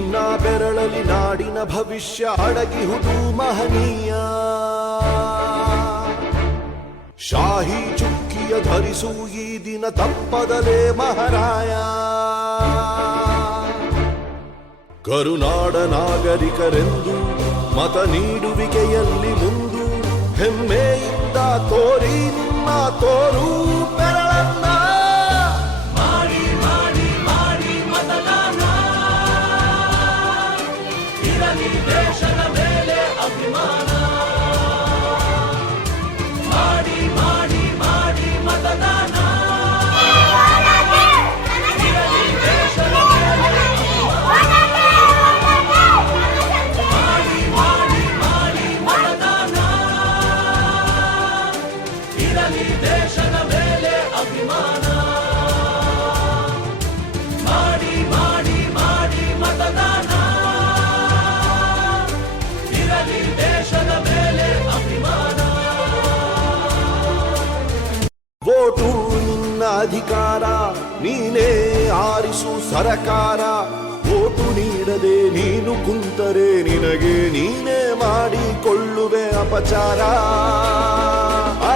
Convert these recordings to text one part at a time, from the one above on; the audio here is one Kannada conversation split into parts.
ನಿನ್ನ ಬೆರಳಲಿ ನಾಡಿನ ಭವಿಷ್ಯ ಅಡಗಿಹುದು ಮಹನೀಯ. ಶಾಹಿ ಚುಕ್ಕಿಯ ಧರಿಸು ಈ ದಿನ ತಪ್ಪದಲೇ ಮಹಾರಾಯ. ಕರುನಾಡ ನಾಗರಿಕರೆಂದು ಮತ ನೀಡುವಿಕೆಯಲ್ಲಿ ಮುಂದು ಹೆಮ್ಮೆಯಿಂದ ತೋರಿ ನಿಮ್ಮ ತೋರು ಇರಲಿ ದೇಶದ ಮೇಲೆ ಅಭಿಮಾನ ಮಾಡಿ ಮಾಡಿ ಮಾಡಿ ಮತದಾನ ಇರಲಿ ದೇಶದ ಮೇಲೆ ಅಭಿಮಾನ ವೋಟು ನಿನ್ನ ಅಧಿಕಾರ ನೀನೇ ಆರಿಸು ಸರಕಾರ ಓಟು ನೀಡದೆ ನೀನು ಕುಂತರೆ ನಿನಗೆ ನೀನೇ ಮಾಡಿಕೊಳ್ಳುವೆ ಅಪಚಾರ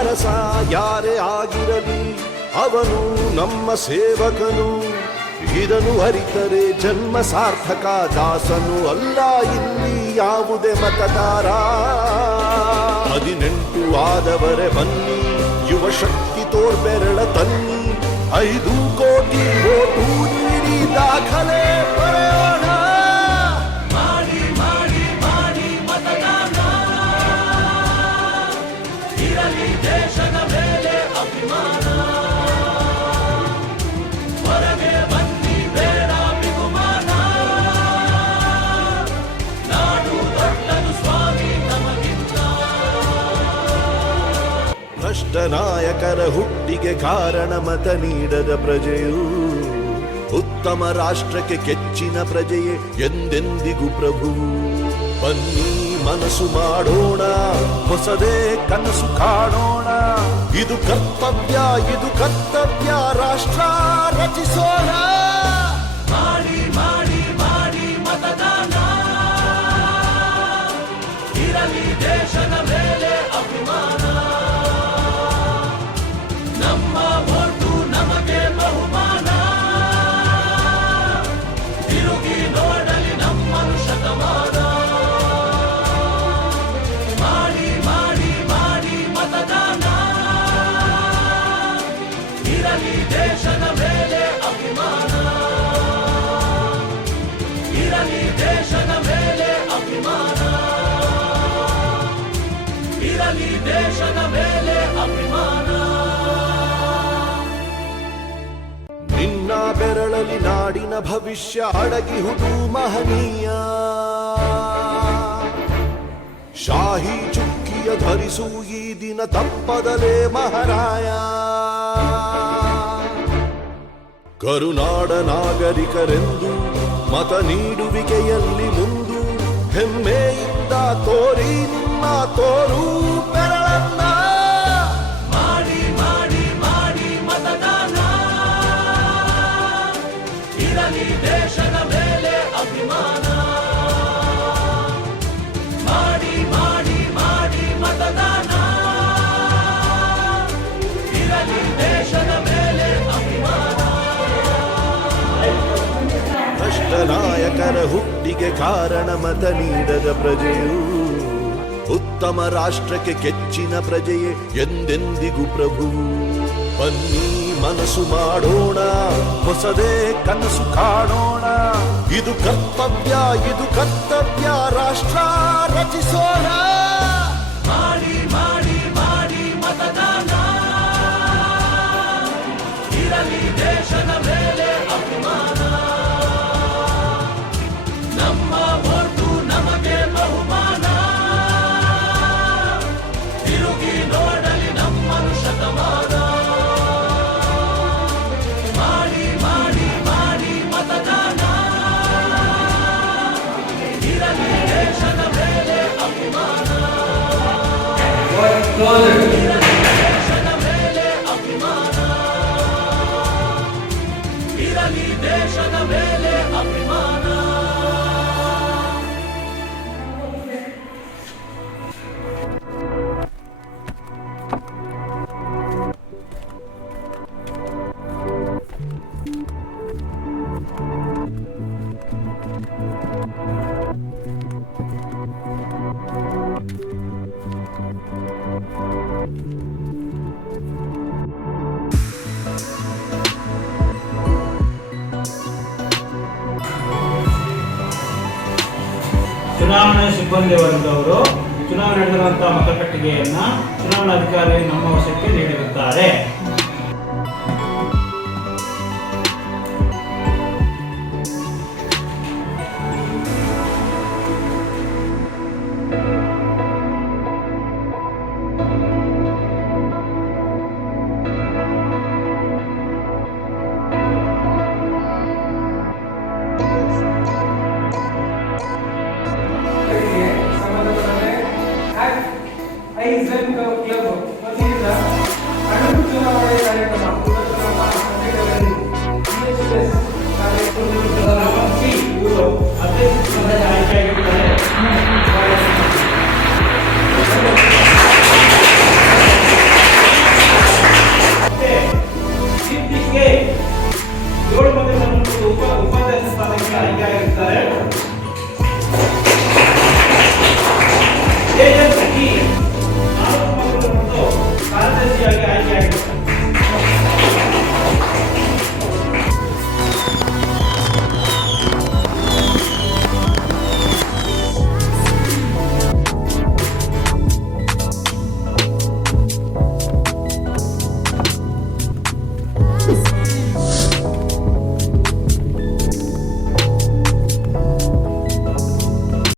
ಅರಸ ಯಾರೇ ಆಗಿರಲಿ, ಅವನು ನಮ್ಮ ಸೇವಕನು. ಇದನ್ನು ಅರಿತರೆ ಜನ್ಮ ಸಾರ್ಥಕ ದಾಸನು ಅಲ್ಲ, ಇಲ್ಲಿ ಯಾವುದೇ ಮತದಾರ. ಹದಿನೆಂಟು ಆದವರೆ ಬನ್ನಿ, ಯುವ ಶಕ್ತಿ ತೋರ್ಬೆರಳ ತನ್ನಿ. ಐದು ಕೋಟಿ ಓಟು ನೀಡಿ ದಾಖಲೆ ಬರೆಯೋಣ ನಾಯಕರ ಹುಟ್ಟಿಗೆ ಕಾರಣ ಮತ ನೀಡದ ಪ್ರಜೆಯು ಉತ್ತಮ ರಾಷ್ಟ್ರಕ್ಕೆ ಕೆಚ್ಚಿನ ಪ್ರಜೆಯೇ ಎಂದೆಂದಿಗೂ ಪ್ರಭು. ಬನ್ನಿ ಮನಸ್ಸು ಮಾಡೋಣ, ಹೊಸದೇ ಕನಸು ಕಾಣೋಣ. ಇದು ಕರ್ತವ್ಯ ಇದು ಕರ್ತವ್ಯ, ರಾಷ್ಟ್ರ ರಚಿಸೋಣ. ಬೆರಳಲಿ ನಾಡಿನ ಭವಿಷ್ಯ ಅಡಗಿಹುದು ಮಹನೀಯ. ಶಾಹಿ ಚುಕ್ಕಿಯ ಧರಿಸು ಈ ದಿನ ತಪ್ಪದಲೇ ಮಹಾರಾಯ. ಕರುನಾಡ ನಾಗರಿಕರೆಂದು ಮತ ನೀಡುವಿಕೆಯಲ್ಲಿ ನಾಯಕರ ಹುಟ್ಟಿಗೆ ಕಾರಣ ಮತ ನೀಡದ ಪ್ರಜೆಯು ಉತ್ತಮ ರಾಷ್ಟ್ರಕ್ಕೆ ಕೆಚ್ಚಿನ ಪ್ರಜೆಯೇ ಎಂದೆಂದಿಗೂ ಪ್ರಭು. ಬನ್ನಿ ಮನಸ್ಸು ಮಾಡೋಣ, ಹೊಸದೇ ಕನಸು ಕಾಣೋಣ. ಇದು ಕರ್ತವ್ಯ ಇದು ಕರ್ತವ್ಯ, ರಾಷ್ಟ್ರ ರಚಿಸೋಣ. Father ಚುನಾವಣೆ ಸಿಬ್ಬಂದಿ ವರ್ಗದವರು ಚುನಾವಣೆ ನಡೆದಿರುವಂತಹ ಮತಗಟ್ಟೆಗೆಯನ್ನು ಚುನಾವಣಾಧಿಕಾರಿ ನಮ್ಮ ವಶಕ್ಕೆ ನೀಡಿರುತ್ತಾರೆ.